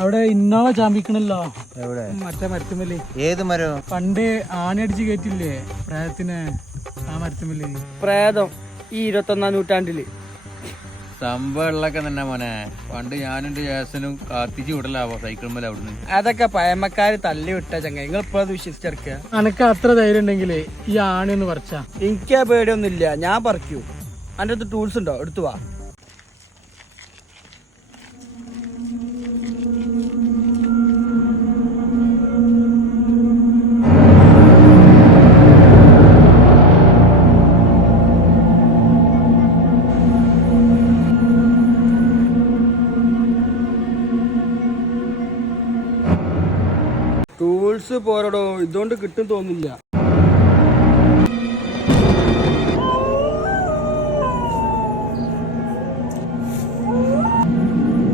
അവിടെ ഇന്നോവ ചാമ്പിക്കണല്ലോ. എവിടെ? മറ്റേ മരത്തുമല്ലേ. ഏത് മരം? പണ്ട് ആനടിച്ച് കയറ്റില്ലേ പ്രേതത്തിന്, ആ മരത്തുമല്ലേ. പ്രേതം ഈ 21-ാം നൂറ്റാണ്ടില് സംഭവമുള്ളൊക്കെ തന്നെ മോനെ. പണ്ട് ഞാനും ജേസനും കാത്തിച്ച് വിടലാവോ സൈക്കിൾ മേലെ അവിടുന്ന്. അതൊക്കെ പഴമക്കാര് തള്ളി വിട്ട ചങ്ങ. നിങ്ങൾ ഇപ്പൊ അത് വിശ്വസിച്ചെടുക്കുക. അനക്ക് അത്ര ധൈര്യം ഉണ്ടെങ്കിലേ ഈ ആണയൊന്ന് പറിച്ചാ. എനിക്ക് ആ പേടിയൊന്നുമില്ല, ഞാൻ പറിക്കൂ. എൻ്റെ അടുത്ത് ടൂൾസ് ഉണ്ടോ? എടുത്തു വാ. ടൂൾസ് പോരടോ, ഇതുകൊണ്ട് കിട്ടും തോന്നില്ല.